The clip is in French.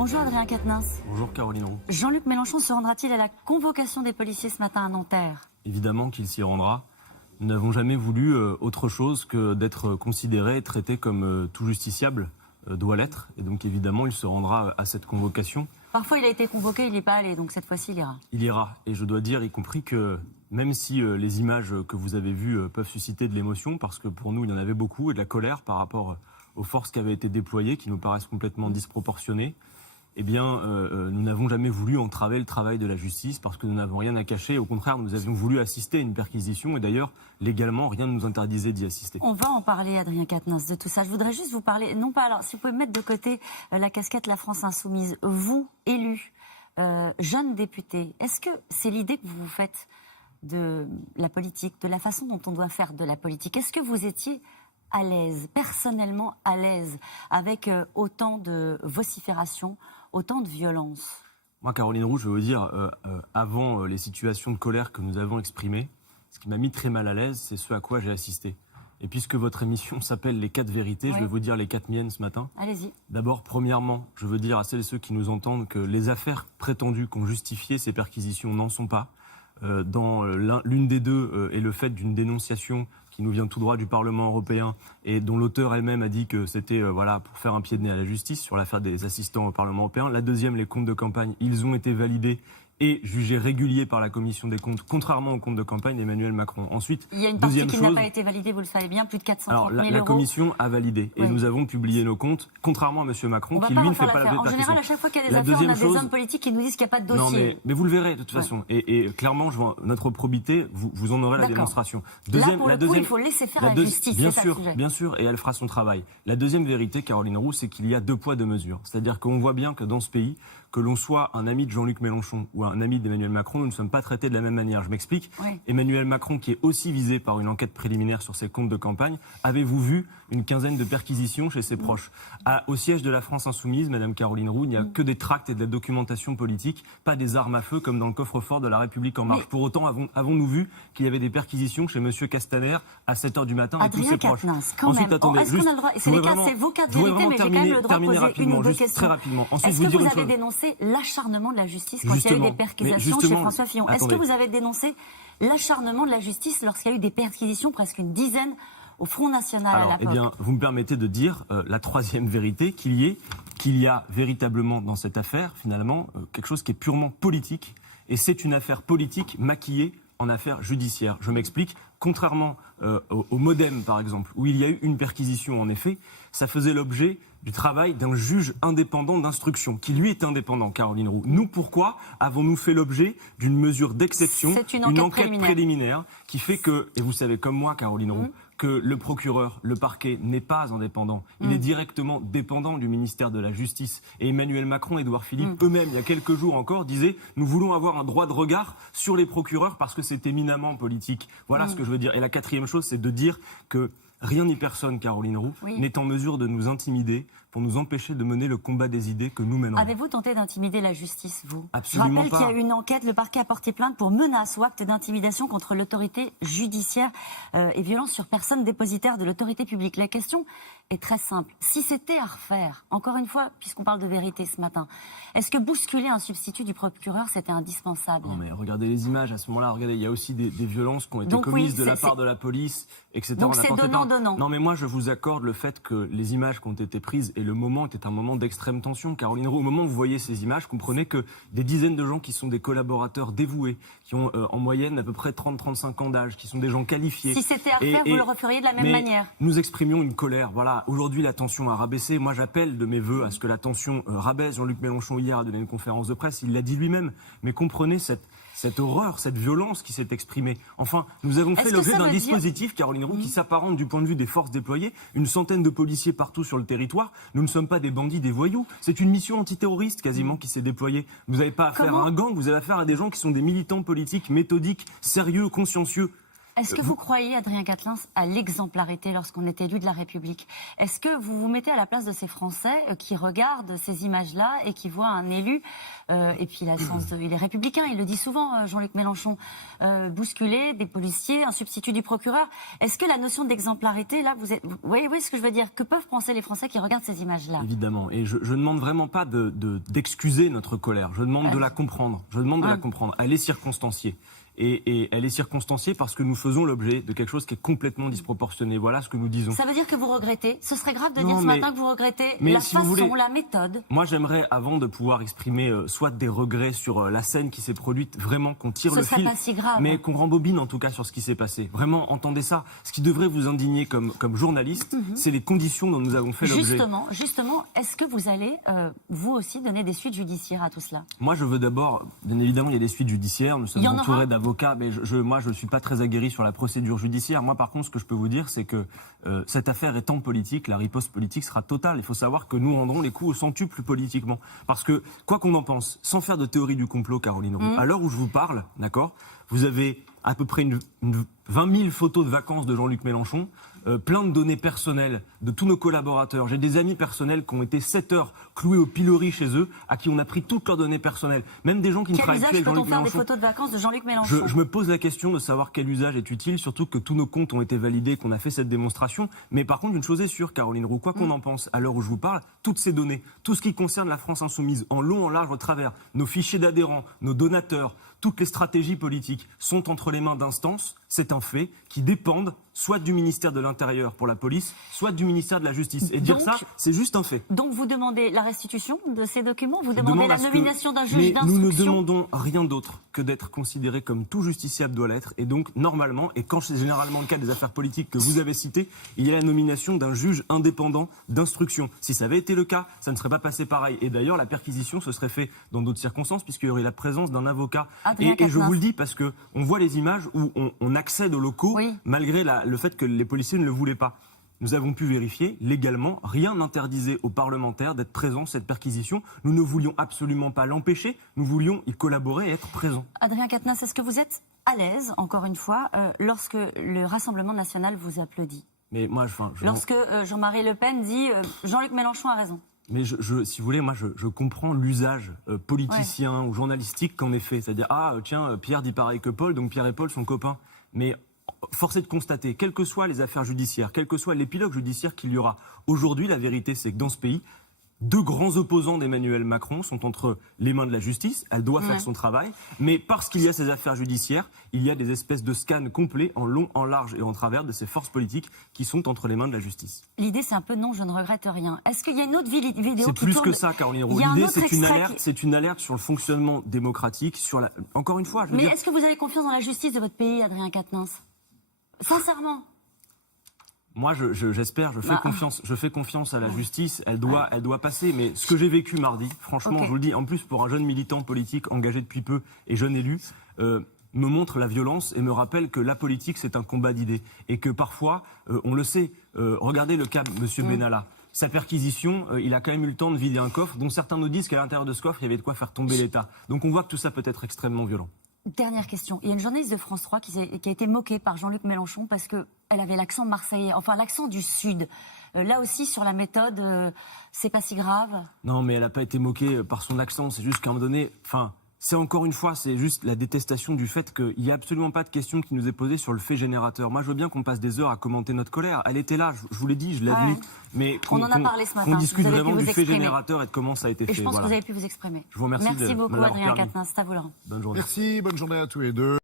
Bonjour Adrien Quatennens. Bonjour Caroline Roux. Jean-Luc Mélenchon se rendra-t-il à la convocation des policiers ce matin à Nanterre? Évidemment qu'il s'y rendra. Nous n'avons jamais voulu autre chose que d'être considéré et traité comme tout justiciable doit l'être. Et donc évidemment, il se rendra à cette convocation. Parfois, il a été convoqué, il n'y est pas allé, donc cette fois-ci, il ira. Il ira. Et je dois dire, y compris que même si les images que vous avez vues peuvent susciter de l'émotion, parce que pour nous, il y en avait beaucoup, et de la colère par rapport aux forces qui avaient été déployées, qui nous paraissent complètement disproportionnées, eh bien, nous n'avons jamais voulu entraver le travail de la justice parce que nous n'avons rien à cacher. Au contraire, nous avions voulu assister à une perquisition et d'ailleurs, légalement, rien ne nous interdisait d'y assister. On va en parler, Adrien Quatennens, de tout ça. Je voudrais juste vous parler, non pas, alors, si vous pouvez mettre de côté la casquette La France Insoumise, vous, élu, jeune député, est-ce que c'est l'idée que vous vous faites de la politique, de la façon dont on doit faire de la politique? Est-ce que vous étiez à l'aise, personnellement à l'aise, avec autant de vocifération, autant de violence? Moi, Caroline Roux, je veux vous dire, avant les situations de colère que nous avons exprimées, ce qui m'a mis très mal à l'aise, c'est ce à quoi j'ai assisté. Et puisque votre émission s'appelle Les 4 vérités, je vais vous dire les 4 miennes ce matin. Allez-y. D'abord, premièrement, je veux dire à celles et ceux qui nous entendent que les affaires prétendues qu'ont justifié ces perquisitions n'en sont pas. Dans l'une des deux est le fait d'une dénonciation qui nous vient tout droit du Parlement européen et dont l'auteur elle-même a dit que c'était pour faire un pied de nez à la justice sur l'affaire des assistants au Parlement européen. La deuxième, les comptes de campagne, ils ont été validés et jugés réguliers par la Commission des comptes, contrairement aux comptes de campagne d'Emmanuel Macron. Ensuite, il y a une partie qui n'a pas été validée, vous le savez bien, plus de 430 000 euros. La Commission a validé et nous avons publié nos comptes, contrairement à M. Macron, qui lui ne fait pas la En général, à chaque fois qu'il y a des affaires, on a des hommes politiques qui nous disent qu'il n'y a pas de dossier. Non, mais vous le verrez de toute façon. Et clairement, notre probité, vous en aurez la démonstration. Là, pour le coup, il faut laisser faire la justice, c'est ça le sujet. Bien sûr, et elle fera son travail. La deuxième vérité, Caroline Roux, c'est qu'il y a 2 poids 2 mesures. C'est-à-dire qu'on voit bien que dans ce pays, que l'on soit un ami de Jean-Luc Mélenchon ou un ami d'Emmanuel Macron, nous ne sommes pas traités de la même manière. Je m'explique. Oui. Emmanuel Macron, qui est aussi visé par une enquête préliminaire sur ses comptes de campagne, avez-vous vu une quinzaine de perquisitions chez ses proches? Au siège de la France Insoumise, Madame Caroline Roux, il n'y a que des tracts et de la documentation politique, pas des armes à feu comme dans le coffre-fort de La République En Marche. Pour autant, avons-nous vu qu'il y avait des perquisitions chez Monsieur Castaner à 7h du matin avec tous ses proches? Ensuite, attendez, est-ce qu'on a le droit, c'est vos 4 vérités, mais j'ai quand même le droit de poser une ou deux questions. Très rapidement. Est-ce que vous avez dénoncé l'acharnement de la justice quand il y a eu des perquisitions chez François Fillon? Est-ce que vous avez dénoncé l'acharnement de la justice lorsqu'il y a eu des perquisitions, presque une dizaine, au Front National à l'époque? Eh bien, vous me permettez de dire la 3e vérité, qu'il y a véritablement dans cette affaire, finalement, quelque chose qui est purement politique. Et c'est une affaire politique maquillée en affaire judiciaire. Je m'explique. Contrairement au Modem, par exemple, où il y a eu une perquisition, en effet, ça faisait l'objet du travail d'un juge indépendant d'instruction, qui lui est indépendant, Caroline Roux. Nous, pourquoi avons-nous fait l'objet d'une mesure d'exception, une enquête préliminaire, qui fait que, et vous savez comme moi, Caroline Roux, que le procureur, le parquet n'est pas indépendant. Il est directement dépendant du ministère de la Justice. Et Emmanuel Macron et Édouard Philippe, eux-mêmes, il y a quelques jours encore, disaient « Nous voulons avoir un droit de regard sur les procureurs parce que c'est éminemment politique. » Voilà ce que je veux dire. Et la 4e chose, c'est de dire que rien ni personne, Caroline Roux, n'est en mesure de nous intimider pour nous empêcher de mener le combat des idées que nous menons. Avez-vous tenté d'intimider la justice, vous? Absolument pas. Je rappelle qu'il y a eu une enquête, le parquet a porté plainte pour menace ou acte d'intimidation contre l'autorité judiciaire et violence sur personne dépositaire de l'autorité publique. La question est très simple. Si c'était à refaire, encore une fois, puisqu'on parle de vérité ce matin, est-ce que bousculer un substitut du procureur, c'était indispensable? Non mais regardez les images, à ce moment-là, regardez, il y a aussi des violences qui ont été commises de la part de la police, etc. Donc c'est donnant-donnant. Non mais moi je vous accorde le fait que les images qui ont été prises et le moment était un moment d'extrême tension. Caroline Roux, au moment où vous voyez ces images, comprenez que des dizaines de gens qui sont des collaborateurs dévoués, qui ont en moyenne à peu près 30-35 ans d'âge, qui sont des gens qualifiés. Si c'était à refaire, vous le referiez de la même manière? Nous exprimions une colère. Voilà, aujourd'hui la tension a rabaissé. Moi j'appelle de mes voeux à ce que la tension rabaisse. Jean-Luc Mélenchon hier a donné une conférence de presse, il l'a dit lui-même. Mais comprenez cette horreur, cette violence qui s'est exprimée. Enfin, nous avons fait l'objet d'un dispositif, Caroline Roux, qui s'apparente du point de vue des forces déployées, une centaine de policiers partout sur le territoire. Nous ne sommes pas des bandits, des voyous. C'est une mission antiterroriste quasiment qui s'est déployée. Vous n'avez pas affaire à un gang, vous avez affaire à des gens qui sont des militants politiques méthodiques, sérieux, consciencieux. Est-ce que vous croyez, Adrien Quatennens, à l'exemplarité lorsqu'on est élu de la République? Est-ce que vous vous mettez à la place de ces Français qui regardent ces images-là et qui voient un élu, et puis il est républicain, il le dit souvent, Jean-Luc Mélenchon, bousculer des policiers, un substitut du procureur? Est-ce que la notion d'exemplarité, là, vous voyez ce que je veux dire? Que peuvent penser les Français qui regardent ces images-là? Évidemment, et je ne demande vraiment pas d'excuser notre colère, je demande de la comprendre, elle est circonstanciée. Et elle est circonstanciée parce que nous faisons l'objet de quelque chose qui est complètement disproportionné. Voilà ce que nous disons. Ça veut dire que vous regrettez? Ce serait grave de dire ce matin que vous regrettez la façon, la méthode. Moi, j'aimerais, avant de pouvoir exprimer soit des regrets sur la scène qui s'est produite, vraiment qu'on tire le fil. Ce serait pas si grave. Mais qu'on rembobine en tout cas sur ce qui s'est passé. Vraiment, entendez ça. Ce qui devrait vous indigner comme journaliste, c'est les conditions dont nous avons fait l'objet. Justement, est-ce que vous allez, vous aussi, donner des suites judiciaires à tout cela? Moi, je veux d'abord, bien évidemment, il y a des suites judiciaires. Nous sommes entourés d'avocats. Mais moi, je ne suis pas très aguerri sur la procédure judiciaire. Moi, par contre, ce que je peux vous dire, c'est que cette affaire étant politique, la riposte politique sera totale. Il faut savoir que nous rendrons les coups au centuple politiquement. Parce que, quoi qu'on en pense, sans faire de théorie du complot, Caroline Roux, à l'heure où je vous parle, d'accord, vous avez à peu près 20 000 photos de vacances de Jean-Luc Mélenchon, plein de données personnelles de tous nos collaborateurs. J'ai des amis personnels qui ont été 7 heures cloués au pilori chez eux, à qui on a pris toutes leurs données personnelles. Même des gens qui ne travaillent plus avec Jean-Luc Mélenchon. Quel usage peut-on faire des photos de vacances de Jean-Luc Mélenchon? Je me pose la question de savoir quel usage est utile, surtout que tous nos comptes ont été validés, qu'on a fait cette démonstration. Mais par contre, une chose est sûre, Caroline Roux, quoi qu'on en pense, à l'heure où je vous parle, toutes ces données, tout ce qui concerne la France insoumise, en long, en large, au travers, nos fichiers d'adhérents, nos donateurs, toutes les stratégies politiques sont entre les mains d'instances, c'est un fait, qui dépendent soit du ministère de l'Intérieur pour la police, soit du ministère de la Justice. Et dire ça, c'est juste un fait. Donc vous demandez la restitution de ces documents? Vous demandez la nomination d'un juge d'instruction? Nous ne demandons rien d'autre que d'être considéré comme tout justiciable doit l'être. Et donc, normalement, et quand c'est généralement le cas des affaires politiques que vous avez citées, il y a la nomination d'un juge indépendant d'instruction. Si ça avait été le cas, ça ne serait pas passé pareil. Et d'ailleurs, la perquisition se serait fait dans d'autres circonstances, puisqu'il y aurait la présence d'un avocat. Et je vous le dis parce que on voit les images où on accède aux locaux, malgré le fait que les policiers ne le voulaient pas. Nous avons pu vérifier légalement, rien n'interdisait aux parlementaires d'être présents à cette perquisition. Nous ne voulions absolument pas l'empêcher, nous voulions y collaborer et être présents. Adrien Quatennens, est-ce que vous êtes à l'aise, encore une fois, lorsque le Rassemblement national vous applaudit? Mais moi, lorsque Jean-Marie Le Pen dit Jean-Luc Mélenchon a raison? Mais si vous voulez, moi, je comprends l'usage politicien ou journalistique qu'en est fait. C'est-à-dire, tiens, Pierre dit pareil que Paul, donc Pierre et Paul sont copains. Mais force est de constater, quelles que soient les affaires judiciaires, quel que soit l'épilogue judiciaire qu'il y aura, aujourd'hui, la vérité, c'est que dans ce pays, deux grands opposants d'Emmanuel Macron sont entre les mains de la justice. Elle doit faire son travail. Mais parce qu'il y a ces affaires judiciaires, il y a des espèces de scans complets en long, en large et en travers de ces forces politiques qui sont entre les mains de la justice. L'idée, c'est un peu non, je ne regrette rien. Est-ce qu'il y a une autre vidéo qui tourne? C'est plus que ça, Caroline Roux. L'idée, c'est une alerte sur le fonctionnement démocratique, sur la... Encore une fois, Mais est-ce que vous avez confiance dans la justice de votre pays, Adrien Quatennens? Sincèrement? Moi, j'espère, je fais confiance à la justice. Elle doit passer. Mais ce que j'ai vécu mardi, franchement, je vous le dis, en plus pour un jeune militant politique engagé depuis peu et jeune élu, me montre la violence et me rappelle que la politique, c'est un combat d'idées. Et que parfois, on le sait, regardez le cas de M. Benalla. Sa perquisition, il a quand même eu le temps de vider un coffre, dont certains nous disent qu'à l'intérieur de ce coffre, il y avait de quoi faire tomber l'État. Donc on voit que tout ça peut être extrêmement violent. Dernière question. Il y a une journaliste de France 3 qui a été moquée par Jean-Luc Mélenchon parce qu'elle avait l'accent marseillais, enfin l'accent du Sud. Là aussi, sur la méthode, c'est pas si grave? Non, mais elle n'a pas été moquée par son accent. C'est juste qu'à un moment donné, c'est encore une fois, c'est juste la détestation du fait qu'il n'y a absolument pas de question qui nous est posée sur le fait générateur. Moi, je veux bien qu'on passe des heures à commenter notre colère. Elle était là, je vous l'ai dit, je l'ai admis. Mais on en a parlé ce matin. On discute vraiment du fait générateur et de comment ça a été fait. Et je pense que vous avez pu vous exprimer. Je vous remercie. Merci beaucoup, Adrien Quatennens. C'est à vous, Laurent. Bonne journée. Merci, bonne journée à tous les deux.